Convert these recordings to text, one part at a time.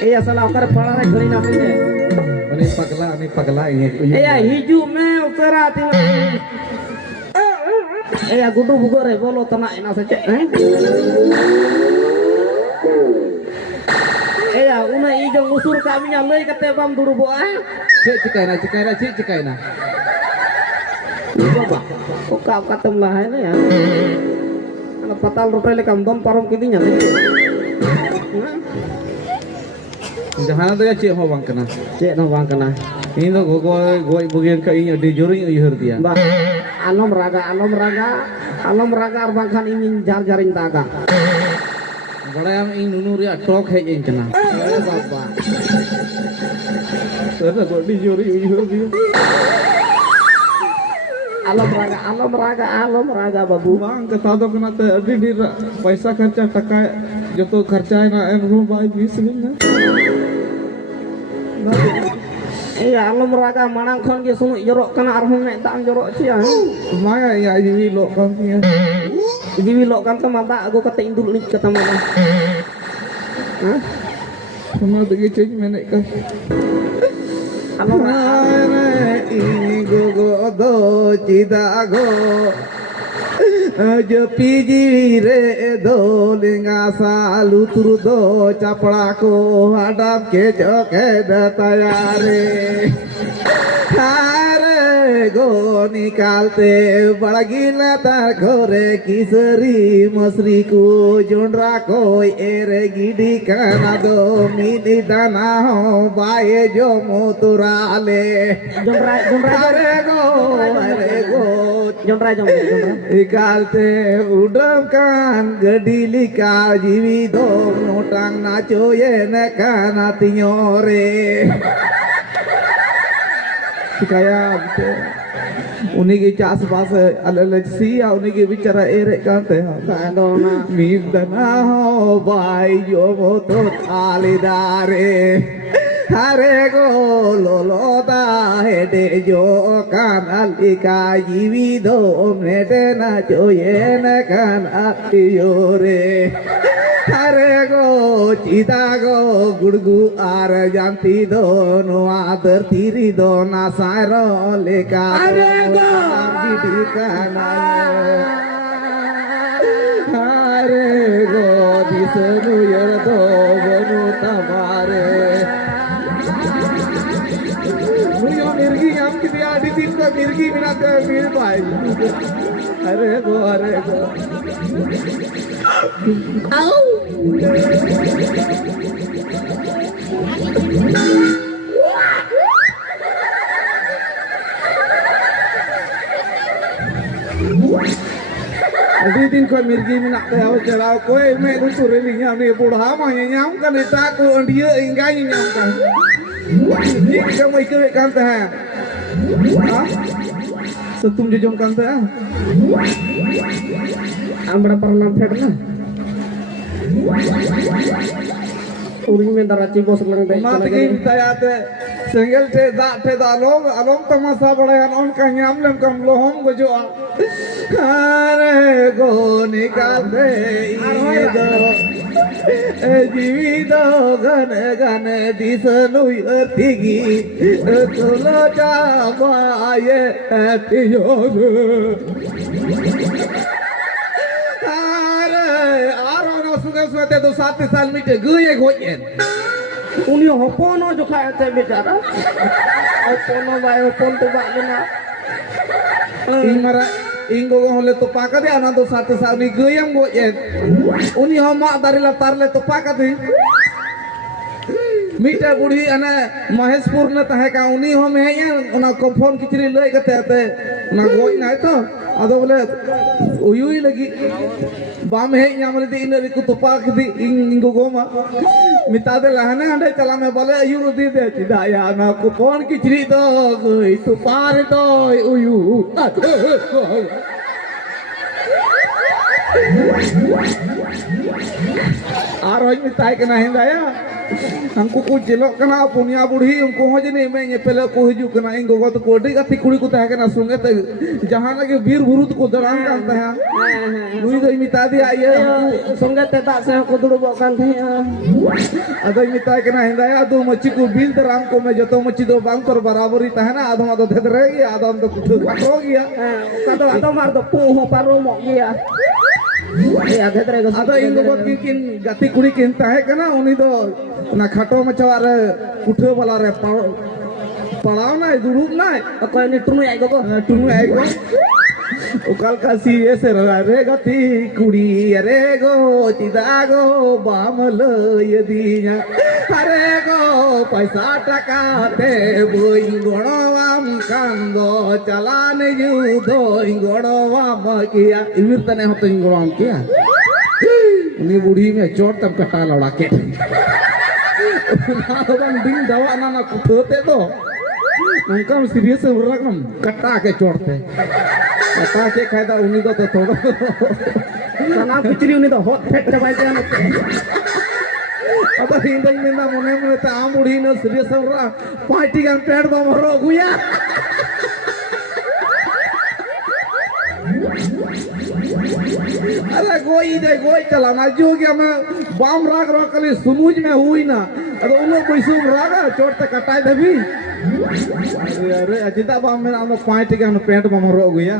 Iya salah okar pala gari namanya. Ini pagla ini. Iya hiju me operati. Iya gudu bugore bolo tanah ina saja. Iya una ijo usur kami nyalai ketebam dulu boa. Cikaina. Coba. Oka katem lah ini ya. Anak patal rupai lekam don parong kini nyalai. Jangan ada cek mau bang kena. Cek mau bang kena. Ini tuh gue bagian kayaknya di juri ihur dia. Bah, anom raga arbangkan ingin jaring taga. Kalau yang ingin nunuri atok hei yang kena. Ya bapak. Terus gue di juri ihur dia. Alam raga babu. Bang ketado kena tadi di paisa kerja takai joto kerja na rumah bisnisnya. Iya alam raga manang kon ge sunu jorok kana arhum nek tak jorok cia. Maya ya ini lo kan ya. Ini lo kan mata aku kata indul lik kata mana. Hah? Sama tuh cek menek ka. Alam raga ini go do cida go. Jepi jire do linga salutur do capla ko hadap ke joke datayare hare go nikalte balagila tar घरे किसरी मसरी को जोंडरा को array giddy काना दो mini दाना हो बाए जो मोतुराले जोंडरा इकालते उडम कान गडीली का जीवी दो नोटांग नाचो ये न काना तियोरे kayak unigi cas bas alale sia unigi bicara erek kante kadona midana ho bai yo moto alidare hare go loloda hede jo kan alika jivido mete na joyena kan atiyore hare go cita go gurgu ar janti do no adar tiri do na sairo leka hare go didikana hare go disenu yerdo bonu tamare nuyo mirgi am kiti adi tin ko mirgi minata mir pai hare go au Adi din ko mirgi minak tahu jalau koe me utur linya ni budha mah nyam kan ita ko dia ingkai nyam kan ni kita mai ke kan ta ha setum jejong kan ta ambra pernah pernah uring me darachi bos lang dai mat ki saya te single te da along tamasa badayan on ka nyam lem kam lohom gojo hare go nikalte ido jivido gane disanu ertigi tulo jamaye atiyogu sudah tu 7 साल मीटे गए गोyen uni hopono jo kaya te bicara hopono bae hopon tu bak na ingara inggo hole tu pakade ana tu 7 साल ni geyam goyen uni homa dari latar le tu pakade मीटे बुढ़ी ana maheshpur na tahe ka uni hom heya ona konfon kichri lei kate ate na goi na to ado bole uyui lagi बाम है यहाँ मरे इन रिकु तुपा कदी इन गोगो मा मिता दे लहने अंडे चला में बोले अयुर दी दे चिदा या ना को कौन किचरी दो गई तुपार दो उयू आर होई मिताई के ना हिंदाया हमको कुछ जिलों का ना पुनिया बुढ़ी उनको हो जने में ये पहले को हिजू कना इन गोगो तो कोडी का तिकुड़ी को तह के ना सुंगे तो जहां लगे वीर बुरुत को दड़ान करते हैं लुई दो मिता दी आई है संगे ते दा से को दुड़बो कान थे अदो मिता के ना हिंदाया दो मच्छी को बिल दराम को में जतो मच्छी दो बांग पर बराबरी तह ना आदम आदो धद रहेगी आदम तो कुछ खटो गया का तो आदम मार दो पू हो पारो मो गया अदो इन गोगो किन गति कुड़ी किन तह के ना उनी दो ना खटो मचवार उठे वाला रे पड़ाव ना दुरुप ना कोई ने टुनु आई गो उकल का सी ऐसे रे गति कुड़ी अरे गो चिदा गो बामल यदीया अरे गो पैसा टका ते बोई गोणवाम कांदो चलान युदो गोणवाम किया इमिर तने होतो गोणवाम किया उन्हीं बूढ़ी में चोट तब कटा लड़ा के दिन दवा ना कुठोते तो उनका सीरियस रकम कटा के चोड़ते कटा के खायदा उन्हीं तो थोड़ा ना पिछली उन्हीं तो हॉट फेट चबाई दे ना अब हिंदू में ना मने मने तो आम बूढ़ी ने सीरियस रहा पार्टी का पेड़ बम रो गुया अरे गोई चलाना जो कि मैं बाम राग रो कली सुमुज में हुई ना अरे उन लोग कोई सुम रागा चोट तक कटाई दे भी अरे अजिता बाम में हम पांच के हम पेंट बम रो गया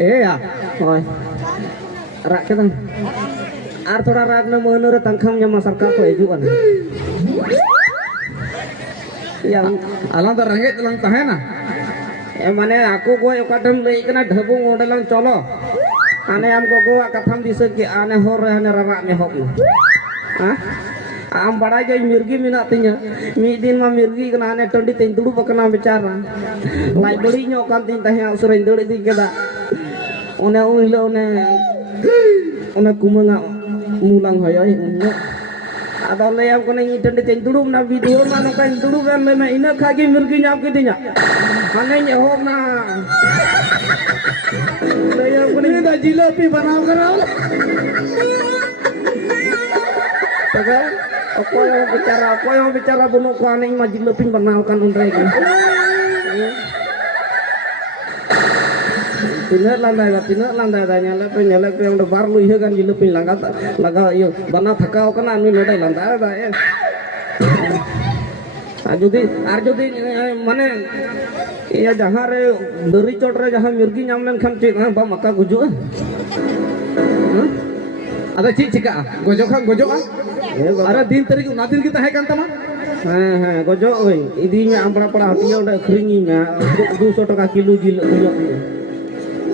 ए या ओए राग के तंग आर थोड़ा राग में मनोर तंखम जमा सरकार को हिजुआन yang alang तो रंगे तलंग तहे ना माने aku gua okadem lei kena dhabung odelang colo ane am gogo akatham dise ki ane hor ane rarak me hok ha am bada ge mirgi mina tinya mi din ma mirgi kena ane tondi tin dudu pakana bicara lai beli nyo kan tin teh usur indul di keda one uilo one kumanga mulang hoyoi unyo ada layam kena ini tondi tin dudu na video mana kan dudu kan me ina khagi mirgi nyap ki tinya ane nyehok na layam kena ini da jilepi banao karao Tagal, apa yang bicara bunuh kuan yang majil lepin benalkan untuk itu. Pindah landai tanya lepin yang udah baru iya kan jilepin laga iyo bana thakau kan anu landai ada ya. Jadi mana iya jahar dari cotre jahar mirgi nyamlen kan cik ba maka gujuk. ada cika gojok अरे दिन तरीक नादिन की तहे कांता मा हां गजो ओई इदिnya आंपड़ा पड़ा हटिया उडा खरिंगिnya 200 टका किलो जिल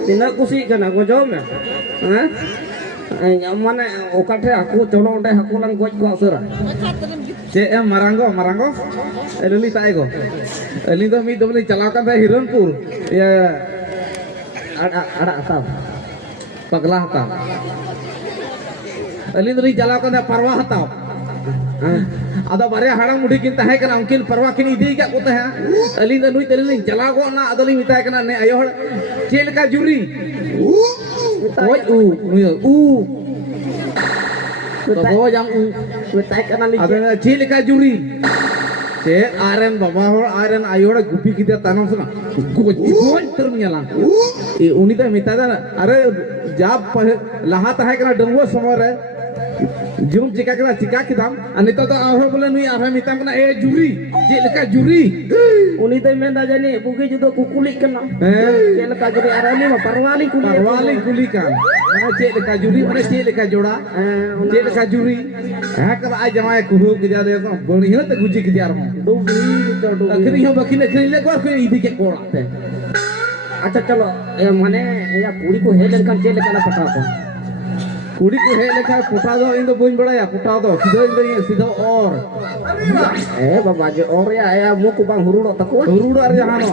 तिना कुसी kana गजो में हां माने ओकाठे aku चलो उडे हाकु lang गoj को असरा चे marango एलली ताई को एली तो मी दबली चला का हिरणपुर या ada asal पगला था अली तो चला का परवा हता अदा बारे हाड़ाम मुठी किन तहे कना उनकिन परवा किन इदी का को तहे अली तो नुई तली चला को ना अदली मिताय कना ने आयो चेल का जुरी ओय ऊ तो वो जम मिताय कना ली अदा चेल का जुरी ते आरन बाबा हो आरन आयोड़ा गुपी की दे तानो सुना गोज तरमियाला ए उनी तो मिताय अरे जाब लहा तहे कना डंगो समर है जुम चिका की दाम अनि तो आहो बोले नुई आहा मिताम कना ए जुरी जे लेका जुरी उनी तो मेंदा जानी बुगी जुदो कुकुली कना जे लेका जुरी आराली मा परवाली कुली kan mana जे लेका जुरी mana जे लेका जोड़ा जे लेका जुरी है कर आ जमाए कुहु के जा दे बढ़िया त गुजी के दियार हो दुगी तो अखरी हो बकिन अखरी ले को इदी के कोड़ाते अच्छा चलो माने या पूरी को हेलन kan जे लेका ना पता को कुड़ी को है लेखा पुटा दो इन तो बुन बड़ा या पुटा दो सीधो और बाबा जे और या मुक बांग हुरुड़ो तको हुरुड़ो अरे जहानो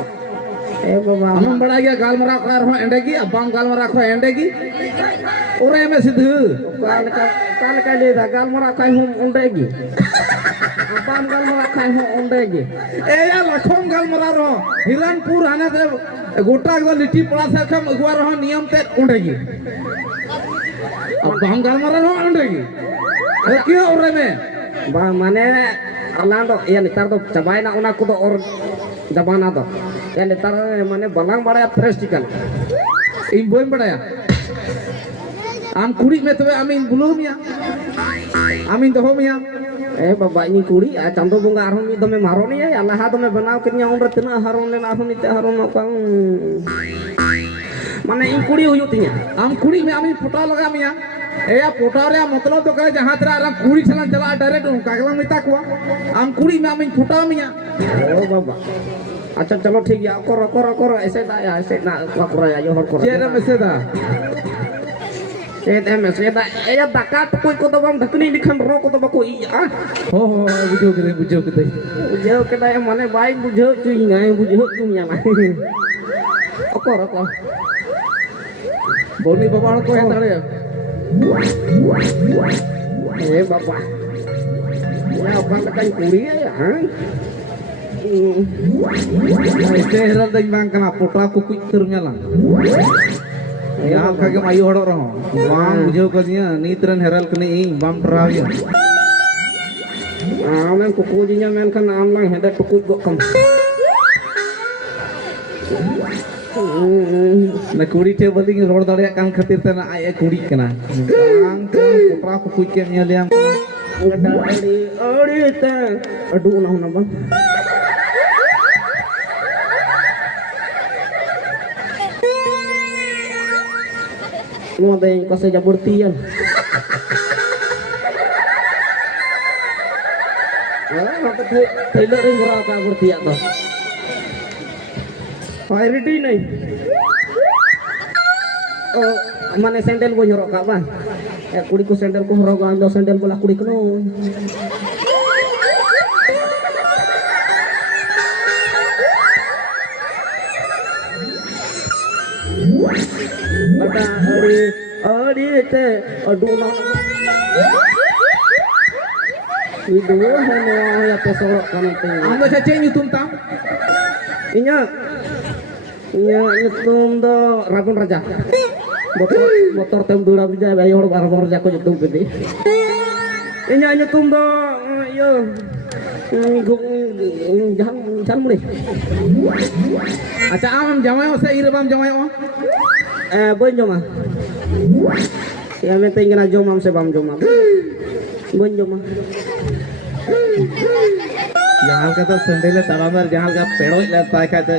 बाबा हम बड़ा गया गालमरा कर हो एंडेगी अब बाम गालमरा को एंडेगी ओरे में सिद्धू काल का ले दा गालमरा खाई हम उंडेगी बाम गालमरा खाई हम उंडेगी ए या लखों गालमरा रो हिरणपुर आने दे गोटा को लिट्टी पड़ा से कम अगुआ रहो नियम ते उंडेगी अब बाम गालमरा रो उंडेगी ए क्यों ओरे में बा माने अलांडो या नितार दो चबाइना उना को दो और जमाना दो या नितार माने बलांग बड़ा फ्रेश चिकन इन बोम बड़ाया आम कुड़ी में तबे आमीन बुलू मिया आमीन दहो मिया ए बाबा ini कुड़ी आ चांदो बुंगा आरहन मी दमे मारोनी है अल्लाह दमे बनाव किन्या उन तना हारोन लेना आरहन इते हारोन का माने इन कुड़ी हुयु तिnya आम कुड़ी में आमीन फोटा लगा मिया ए या फोटा रे मतलब तो करे जहां तेरा आराम कुड़ी चला चला डायरेक्ट कागला मिता को आम कुड़ी में आमीन फोटा मिया ओ बाबा अच्छा चलो ठीक है करो करो करो ऐसे ना करो या यो करो चेरा में से दा से दा ए या दाका कोई को तो बम ढकनी लिखन रो को तो बको ई आ हो बुझो के माने बाई बुझो चुई ngai बुझो तुमिया ना करो करो बोनी बाबा को है ताले ए बाबा या अपन कई कुड़ी है हां ऐसे हेरल दई मांग कना पोटा को कुछ तर मेला याल का मायू हड़ो रहो बाम बुझो को दिया नीतरन हेरल कने इ बाम ट्राविया आमें कुकु जिया मेन kan am lang hede tukut go kam ना कुड़ी टे बलिंग रोड दाड़िया कान खातिर ते ना आए कुड़ी कना बाम पोटा को कुछ के मेलिया ngadaali ori ta aduh nah na bang mau ada yang kasih jaburtian ya nanti trailer ini berapa bertiak tuh Hai ready nih oh mana sandal gua nyorok kak bang kuड़ी को सैंडल को हरो गांदो sandal बोला कुड़ी को ada ari te aduna itu hanya ya pesorok kan itu anda cace nyutum tam inya nyutum do Rabun Raja motor tem dura bija bayi hor bar jako jutung gede inya nyutum do yo jangan mulai अच्छा आम जमायो से इरबाम जमायो bon joma ya me tinggal joma se bam joma bon joma जहां का तो संडेले तड़ामर जहां का पेड़ो लेता है कहते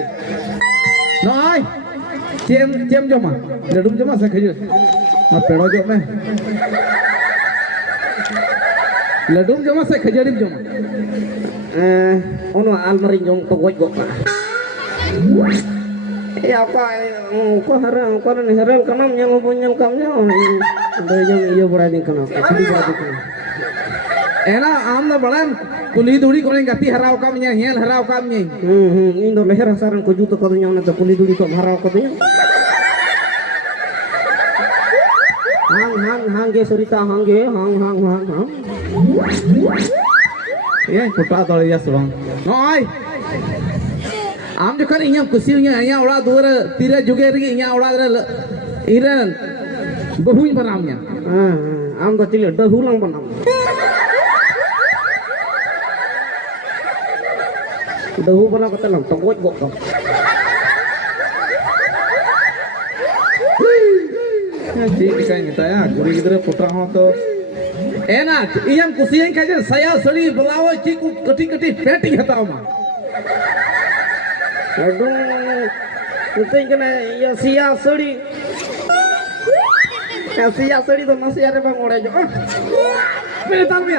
नॉय चेम जमा लडुम जमा से खजो और पेड़ो जो में लडुम जमा से खजड़िम जमा ono almari jom to goj gok ya apa ko haram ko nan heral kanam nya mo nyam kamnya do jom iyo berani kanam sidi berani एना आम ना बड़ा कुली दूरी कोने गति हराव काम nya हेल हराव काम nya indo leher hasaran ko juto ko nya na to kuli duri ko haraw ko nya hang ge sorita hang ge hang ये कुटा तोड़े या सुबह नॉय आम जो कर इन्हें कुछ इन्हें उड़ा दूर तीरे जुगे रही इन्हें उड़ा इरन बहुई बनामिया आम तो चिल्ले डहुlang बनाम डहु बना कते lam togoj gok to ठीक दिखाई देता है गुरी गिदरे पुटा हो तो एना इयम कुसियन काजे सया सड़ी बुलाओ ठीक कटी कटी पेटी हताओ मा aduh penting kena ya sia seri to masih ada bang ore jo मेरे ताल में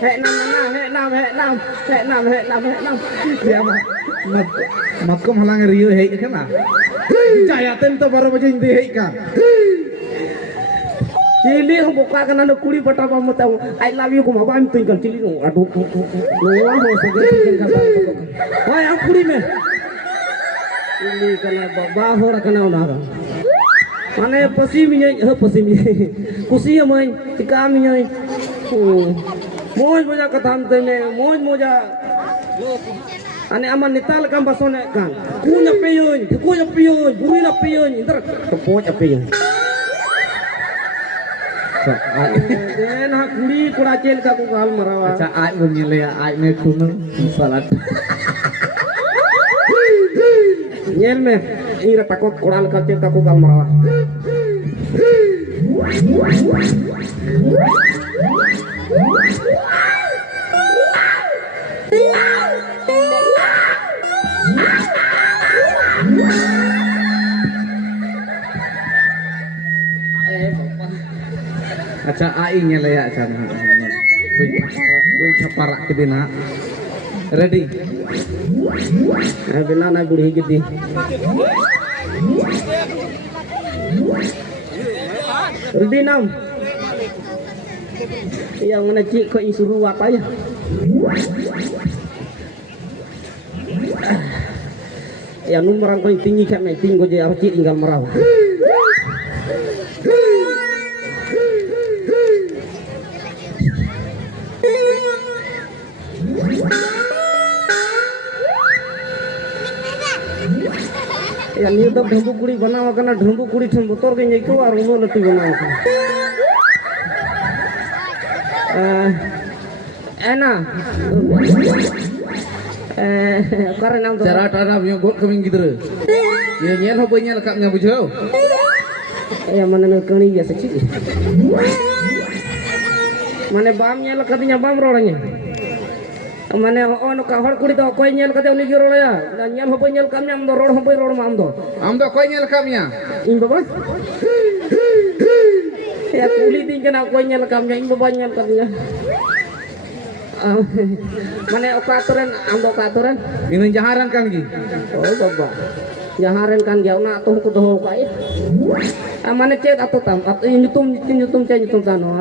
he nam dia mah ko halang riyo hei kan ah jaya tem to 12 बजे इंदे hei kan Cili ang buka ka na na kuli pata pa mo tayo. I love you ko mabam tuing kan cili no. Aduh. Luar ho sige tingin ka ba. Hoy ang kuli me. Cili ka na baho ra ka na una. Mane pasi mi pasi mi. Kusi mo tika mi nyoy. Moy moja katam te ne moja. Ane aman nital kan basone kan. Kunya peyun, buri na peyun. Intar kepoja peyun. Den hak kundi kuracel ka ko gal marawa. Acha ai mun nyele ai ne kunung salat. Nyel me ira takot kural ka cel ka ko gal marawa. Acha ai nyele ya acha. Woi chaparak ke dina. Ready? Bila na buri gidi. Ready nam. Yang mana cik kau suruh apa ya? Ya nomor kau tinggi kan tinggi je apa cik tinggal merau. Ya ni तो ढंबू कुड़ी बनावा करना ढंबू कुड़ी ठन बोतोर के नहीं क्यों और उनो लट्टी बनावा करना एना कारण नाम तो Cara tara punya got keming gitu. Ya nyel ho punya lekapnya bujau. ya mana nak kani biasa cik mana bamnya lekatnya bam rolanya mana ono ka hor kuri to koy nyel kate uni giro ya dan nyel hopo nyel kamnya am do ror hopo ror ma am do Kau nyel lekapnya. in baba ya kuli din kana koy nyel kamnya in baba nyel kamnya mana okaturan am do okaturan Minun jaharan kan gi. oh baba jaharan kan dia na to ko do kai mana cet atau tam atau nyutum cai nyutum tan no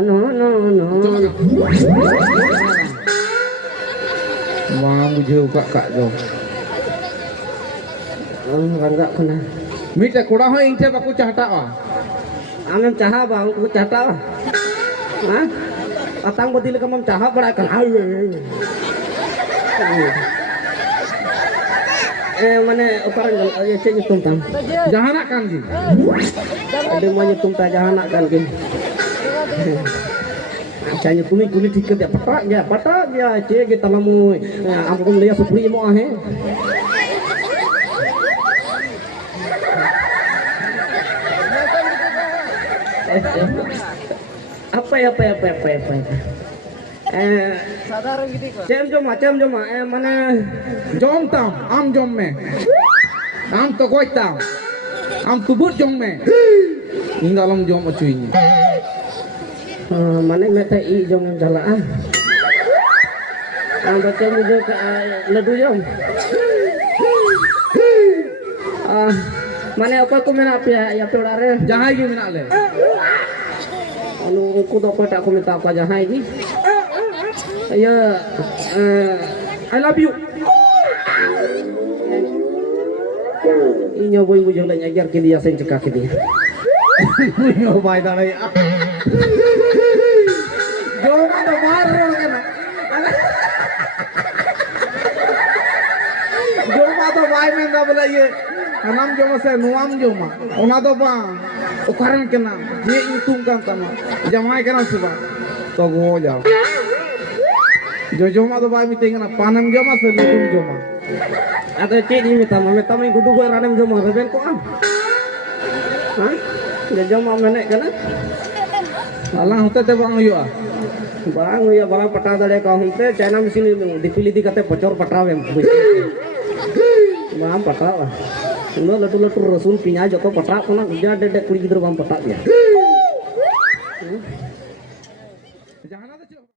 Wah bujau kak do. rangga kena Mita kuda ho ingce baku cahta ah. amem caha bang ku cata lah ha atang bodil kamam caha barakan mana oparan ya cek nyutum tam Jahanak kan gi. ada mau nyutum ta jahanak kan gin Canya kulit dikit ya patak ya cek kita lamu ampun dia supri mo ah apa cem jom mana Jom tam, am jom me. Am to koi tam. Am tubut jom me. Inggalam jom acuinya. mana meta i jom jala baca muda ke ledu jom mana apa aku mena apa ya pedare Jahai gi mina le. anu aku tak tak aku minta apa jahai ni ya I love you inyo boy bujol nyajar ke dia sen cekak ke dia Yo bai da le. Jom to maro kana. Jom to bai men da bala ye. Anam jom se nuam jom. Ona do ba. Ukaran kana. Je itung kan tama. Jamai kana suba. To go ja. Jo jom to bai miting kana panam jom se lutum jom. ada cik ni minta main gudu gue radem jom reben ko am ha dia jom menek kana Alang hote te bang yo ah. bang ya bala pata dale ka hite china mesin dipilih di kate bocor patrawe bang pata lah lo latu rasul pinya joko patra kona uja de kuli gider bang pata ya